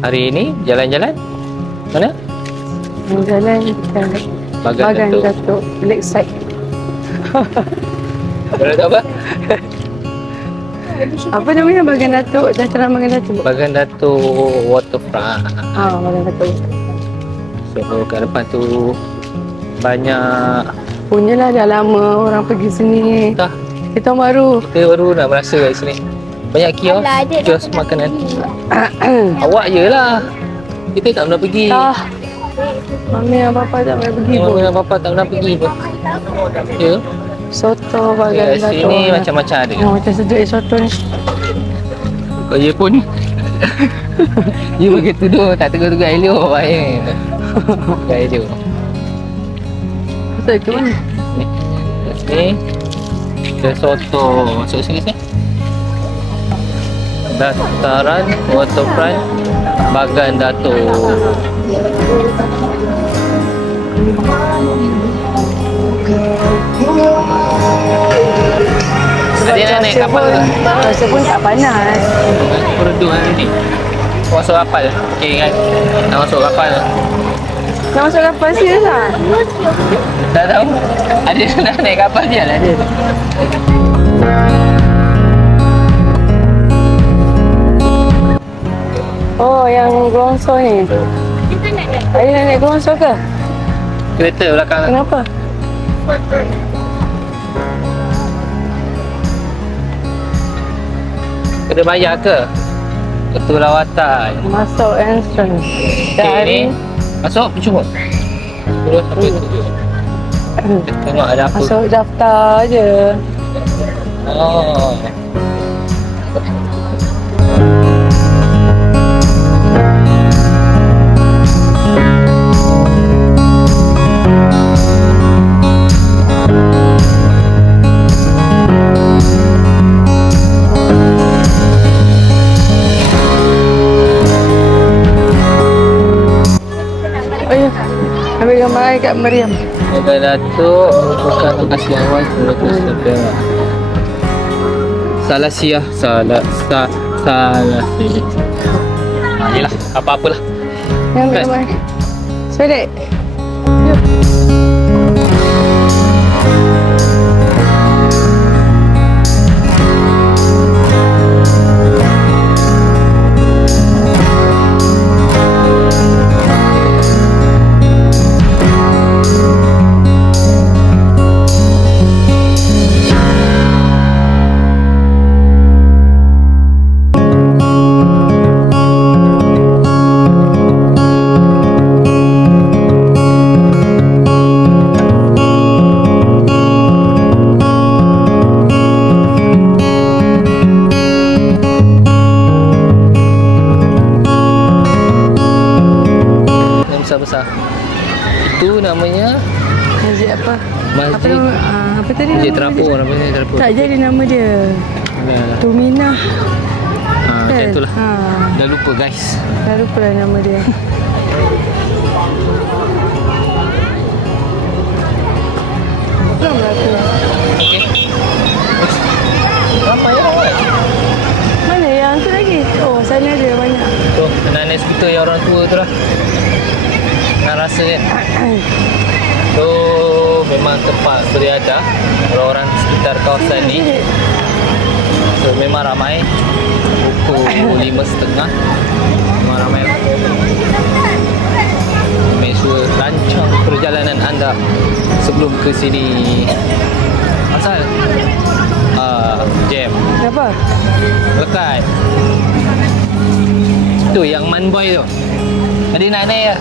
hari ini jalan-jalan? Mana? Jalan dekat Bagan, Bagan Datuk. Datuk Lakeside. Tahu apa? Apa namanya Bagan Datuk? Dataran Bagan Datuk. Bagan Datuk Waterfront. Ah, Bagan Datuk. So kat depan tu banyak Punyalah dah lama orang pergi sini. Dah. Kita baru. kita baru nak merasa kat sini. Banyak kios, Alah, kios dah makanan. tak. Awak je lah. Kita tak pernah pergi. Mami dan bapa tak pernah pergi pun. dan papa tak pernah pergi pun. Ya. Soto Kat Datuk. sini macam-macam ada. Oh, macam sejuk eh soto ni. Kau je pun. you pakai tudung tak tegur-tegur elok baik. Tak elok. Betul ke mana? Ni. Sini. Ada soto. Masuk sini sini. Dataran Waterfront Bagan Datuk. Tadi nak naik kapal ke? rasa pun tak panas. Berdua hari ni. Masuk kapal. Okey kan? Nak masuk kapal. Nak masuk kapal serius lah. Tak tahu. Ada nak naik kapal dia lah dia. Oh, yang Glongso ni. Ada nak naik Glongso ke? Kereta belakang. Kenapa? Kena bayar ke? Ketua lawatan. Masuk entrance. Dari ni. Masuk percuma. Terus sampai tu je. Tengok ada apa. masuk daftar je. Oh. Oh Ambil gambar air kat Meriam. Bagai Datuk merupakan lokasi awal sebelum sebelah. Salah siah, salah sa, salah siah. Ha, yelah, apa-apalah. Yang ambil Kan? gambar namanya Terapur. Tak jadi nama dia. Nah, Tuminah ha, macam kan? itulah. Ha. Dah lupa guys. Dah lupa lah nama dia. Belum lah tu. Okey. Ramai awak. Mana yang tu lagi? Oh, sana ada banyak. Tu, kena naik skuter yang orang tua tu lah. Nak rasa kan? Memang tempat beriadah orang-orang sekitar kawasan ni. So, memang ramai. Pukul lima setengah. Memang ramai. Make sure rancang perjalanan anda sebelum ke sini. Asal? Uh, jam. Kenapa? Lekat. Tu yang man boy tu. Tadi nak naik lah.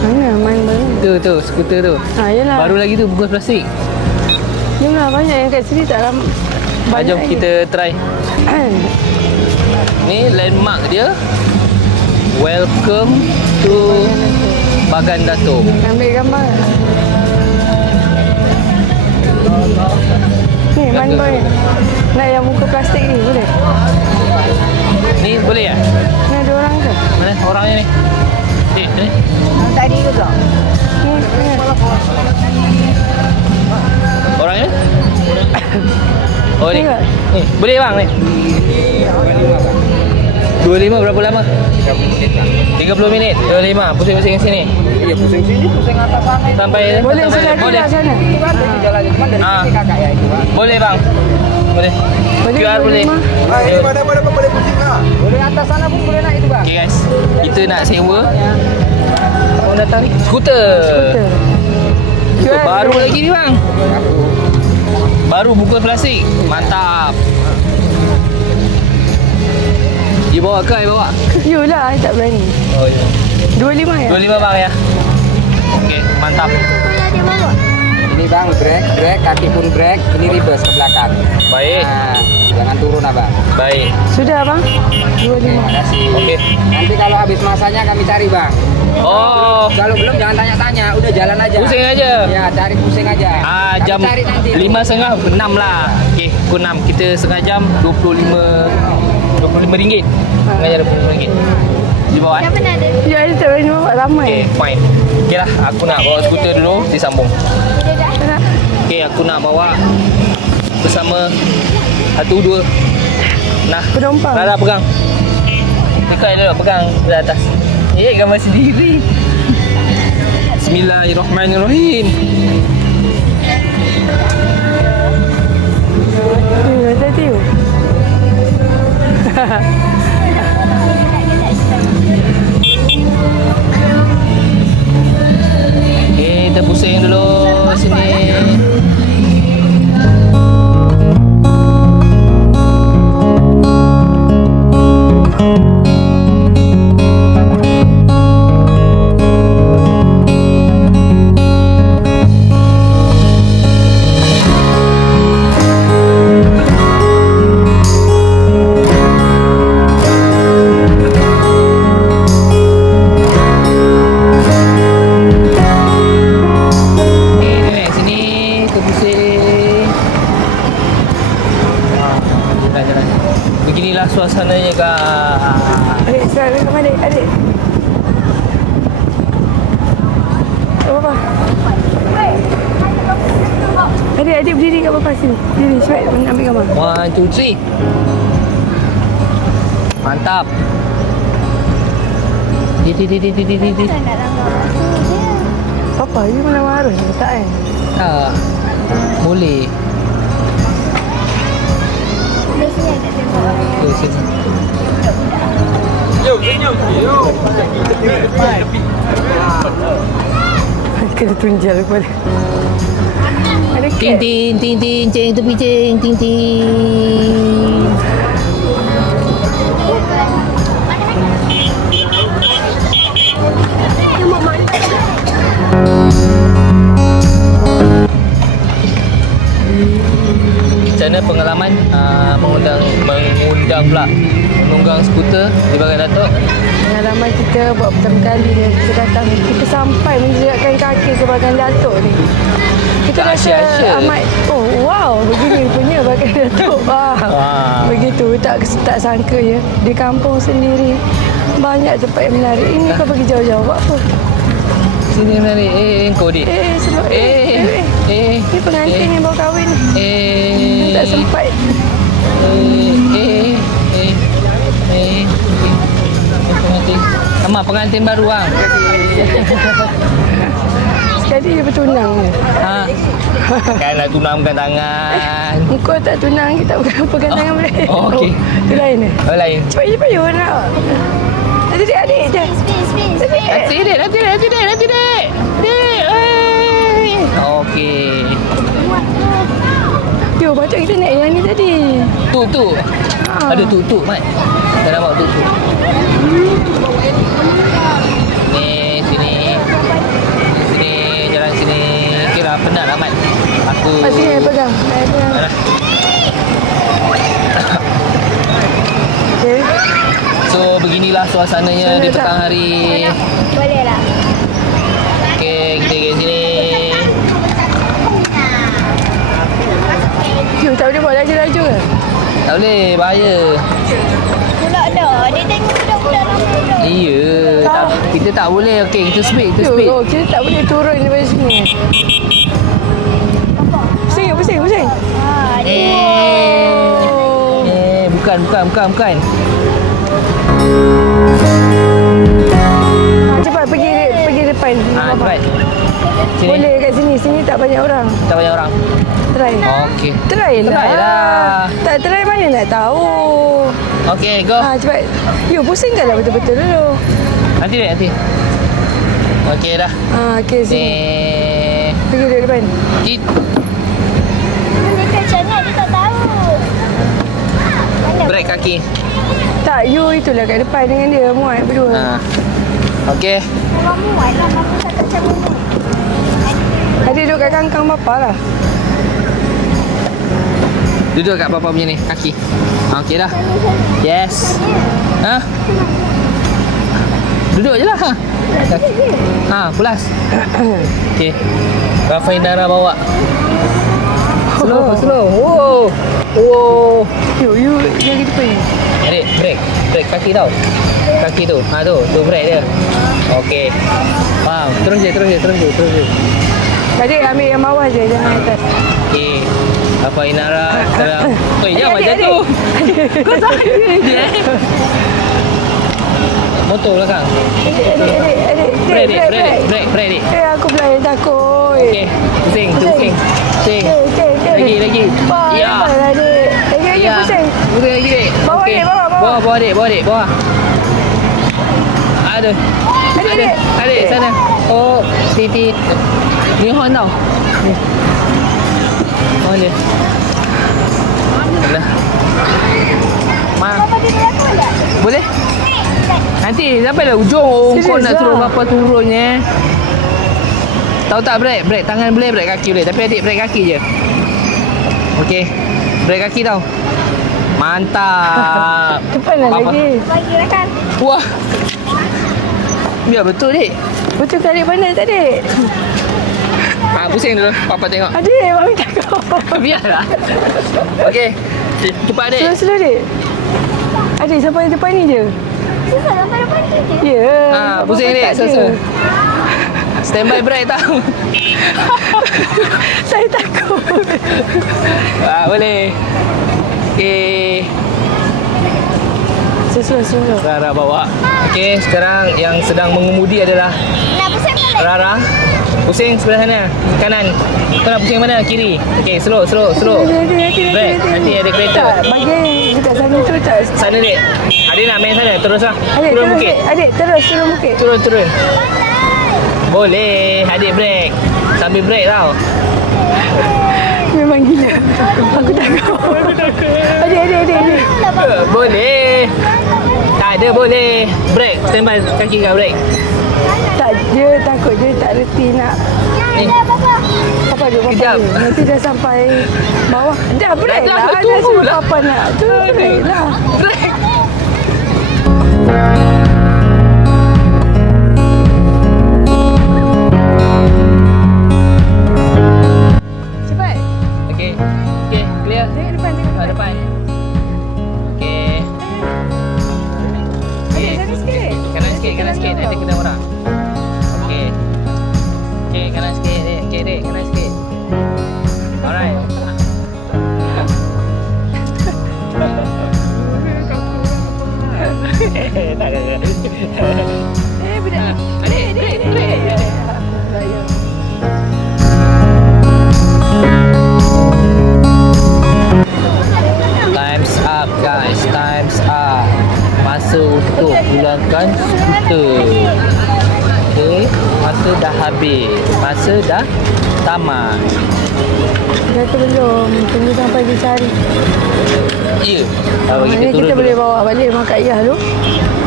Mana main baru? Tu tu skuter tu. Ha, yelah. Baru lagi tu bungkus plastik. Jom lah, banyak yang kat sini tak lama. Ah, jom lagi. kita try. Ni landmark dia. Welcome to Bagan Datuk. Ambil gambar. Ni, man Jaga. boy. Nak yang muka plastik ni, boleh? Ni boleh ya? Ni ada orang ke? Mana orangnya ni? Eh, ni. Tadi juga. Ni, ni. Orangnya? Oh ni. Ni, boleh bang ni. 25 berapa lama? 30 minit 25 pusing-pusing ke sini Iya pusing sini, pusing atas sana. sampai Boleh sekali boleh tak sana? Itu kan dari jalan cuman dari Ah. sini kakak ya itu. Pak. boleh bang boleh Boleh, QR boleh boleh. Ah, ini pada pada boleh pusing lah. Boleh atas sana pun boleh naik itu bang. Okay guys, kita nak sewa Orang datang Skuter Betul. Skuter Baru lagi ni bang Baru bungkus plastik Mantap Dia bawa ke? Dia bawa? You lah, I tak berani. Oh ya 25 ya? 25 bang ya Okay, mantap Ini bang brake, brake, kaki pun brake, ini reverse ke belakang. Baik Nah, jangan turun abang. Baik Sudah bang? 25. Terima kasih. Okey. Nanti kalau habis masanya kami cari bang. Oh Kalau belum jangan tanya-tanya, udah jalan aja. Pusing aja Ya cari pusing aja. Ah, Kami jam cari nanti. lima setengah enam lah. Okey, pukul enam. Kita setengah jam 25 25 ringgit. Setengah jam 25 ringgit. Di bawah eh. Ya, I tak berani bawa ramai. Okey, fine. Okey lah, aku nak bawa skuter dulu, disambung. Okey, aku nak bawa bersama satu dua. Nah, Penumpang. Nara pegang. Dekat dulu, pegang di atas. Eh, gambar sendiri. Bismillahirrahmanirrahim. Ya, tadi you. Okey, kita pusing dulu sini. Kat bawah sini. Berdiri, cepat ambil gambar. One, two, three. Mantap. Di, di, di, di, di, di, di, di. Papa, you mana marah? Tak kan? Tak. Boleh. Tu, sini. Kena tunjal kepada. Ting, ting, ting, ting, ceng, tepi, ceng, ting, ting. Macam mana pengalaman uh, mengundang mengundang pula menunggang skuter di bagian Datuk? Pengalaman kita buat pertama kali ni kita datang kita sampai menjejakkan kaki ke bagian Datuk ni. Kita rasa asyik-asyik. amat oh wow begini punya bagian Datuk. Wah. Begitu tak tak sangka ya di kampung sendiri banyak tempat yang menarik. Ini kau pergi jauh-jauh buat apa? Sini mari. Eh, eh, kau dik. Eh, sebab eh, eh, Eh, eh. eh, Ni pengantin yang baru kahwin eh, Tak sempat. Eh, eh, eh, eh, eh, pengantin. Sama pengantin baru ah. Sekali dia bertunang ni. Ha. Kan nak tunangkan tangan. Kau tak tunang kita pegang, pegang tangan boleh. oh, okey. Itu lain ni. Oh lain. Cepat cepat you nak. Nanti dia adik je. Nanti Nanti dek, nanti dek, nanti dek, nanti dek. Dek. eh. Okey. Yo, patut kita naik yang ni tadi. Tu tu. Ha. Ada tu tu, Mat. Tak nampak tu tu. Ni sini. Sini jalan sini. Kira penat lah Mat. Aku Kat sini saya pegang. Saya pegang. Mana? Okay. So beginilah suasananya Sana di tak? petang hari. Boleh lah. Okey, kita ke sini. Yo, tak boleh buat laju-laju ke? Tak boleh, bahaya. Budak dah. Dia tengok budak-budak dah. Iya, tak, kita tak boleh. Okey, kita speed, kita Yo, speed. oh, kita tak boleh turun daripada sini. Pusing, pusing, pusing. Ha, dia. Eh, eh, bukan, bukan, bukan, bukan. Ah, ah, ha, cepat. Sini. Boleh kat sini. Sini tak banyak orang. Tak banyak orang. Try. Okey. Try lah. Try lah. Tak try mana nak tahu. Okey, go. Ha, cepat. Yo, pusingkanlah betul-betul dulu. Nanti dek, nanti. Okey dah. Ha, okey sini. Eh. Pergi dari depan. Cik. Dia tak tahu. Break kaki. Tak, you itulah kat depan dengan dia. Muat berdua. Ha. Okay. Orang muat lah. Kamu tak macam mana. Adik duduk kat kangkang bapa lah. Duduk kat papa punya ni, kaki. Ha, okay dah. Yes. Ha? Duduk je lah. Ha. Ha, pulas. Okay. Rafa Indara bawa. Slow, slow. Wow. Wow. You, you yang depan ni. Adik, break. Break kaki tau. Kaki tu. Ha tu, tu break dia. Okey. Faham. Terus je, terus je, terus je, terus je. Adik ambil yang bawah je, jangan atas. Okey. Apa Inara sekarang. Oi, jangan adik, macam tu. Kau je. eh. Motor belakang. Adik, adik. Break, Break, break, break, break. Eh, aku pula yang takut. Okey. Pusing, pusing. Pusing. Lagi, lagi. Ya. lah. Lagi, lagi, Ya. pusing. Pusing lagi, dek. Bawah, Okey. dek, bawah, bawah. Bawah, bawah, dek, bawah, dek, bawah. Ada. Adik, Ada. adik. Adik, sana. Oh, titit. Ni horn tau. Ni. Horn dia. Dah. Ma. Apa? Boleh? Nanti sampai lah ujung oh, kau nak lah. suruh papa turunnya. Tahu tak break? Break tangan boleh, break kaki boleh. Tapi adik break kaki je. Okey. Break kaki tau. Mantap. Depan lah Papa. lagi. Bagi makan. Wah. Biar betul dik. Betul kali pandai tak, adik? Ha, pusing dulu. Papa tengok. Adik, mami takut. Biarlah. Okey. Cepat adik. Slow-slow, adik. Adik, sampai depan ni je. Susah sampai depan ni je. Ya. Ha, tak pusing adik. So, ada. so. Standby break tau. Saya takut. Ha, boleh. Okey. Slow-slow, slow. Rara bawa. Okey, sekarang yang sedang mengemudi adalah Nak pusing balik. Rara. Pusing sebelah sana. Kanan. Kau nak pusing mana? Kiri. Okey, slow, slow, slow. Break. Nanti ada kereta. Bagian dekat sana tu tak. Sana dek. Adik nak main sana. Teruslah. Adik, Turun terus, bukit. adik. Adik, terus turun bukit. Turun, turun. Boleh. Adik break. Sambil break tau. Memang gila. Aku takut. Adik, adik, adik. adik. Eh, Boleh. Ada boleh. Break. Standby kaki kau break. Tak, dia takut dia tak reti nak. Ni. Papa duduk papa Kejap. dia. Nanti dah sampai bawah. Dah break Dah, lah. dah, tunggu suruh lah. papa nak. Tu break lah. Break. Time's up guys, time's up. Masa untuk pulangkan skuter. Okey, masa dah habis. Masa dah tamat. Dah tu belum. Tunggu sampai dia cari. Ya. Yeah. bagi kita turun kita dulu. boleh bawa balik rumah Kak Iyah tu.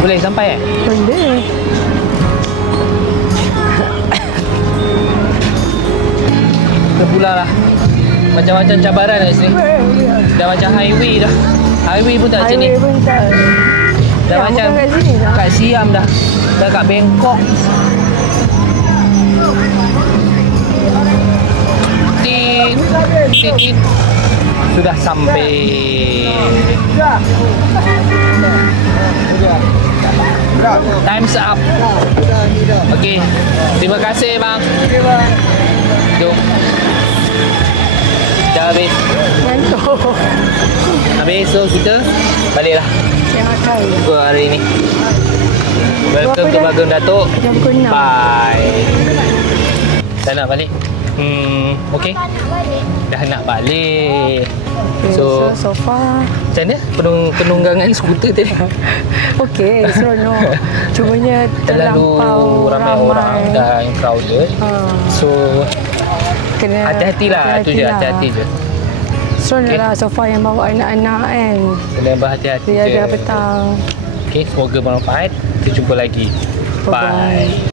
Boleh sampai eh? Boleh. Kita pulang lah. Macam-macam cabaran kat sini. Dah macam highway dah. Highway pun tak macam ni. Highway pun tak. Dah Ya, macam kat sini dah. kat Siam dah. Dah kat Bangkok. Titit. Sudah sampai. Time's up. Okey. Terima kasih bang. Jom. Dah habis. Habis so kita baliklah ke hari ni. Welcome dah? Bagong Datuk. Jam pukul 6. Bye. Dah nak balik? Hmm, okey. Dah nak balik. Okay, so, So, so far macam mana penung, penunggangan skuter tadi? Okey, seronok. Cumanya Terlalu terlampau ramai, orang dan crowded. Ha, So, kena hati-hati lah. Tu je, hati-hati je. Seronok Okey. lah so far yang bawa anak-anak kan. Kena berhati-hati Dia je. ada petang. Okay, semoga bermanfaat. Kita jumpa lagi. Bye-bye. Bye.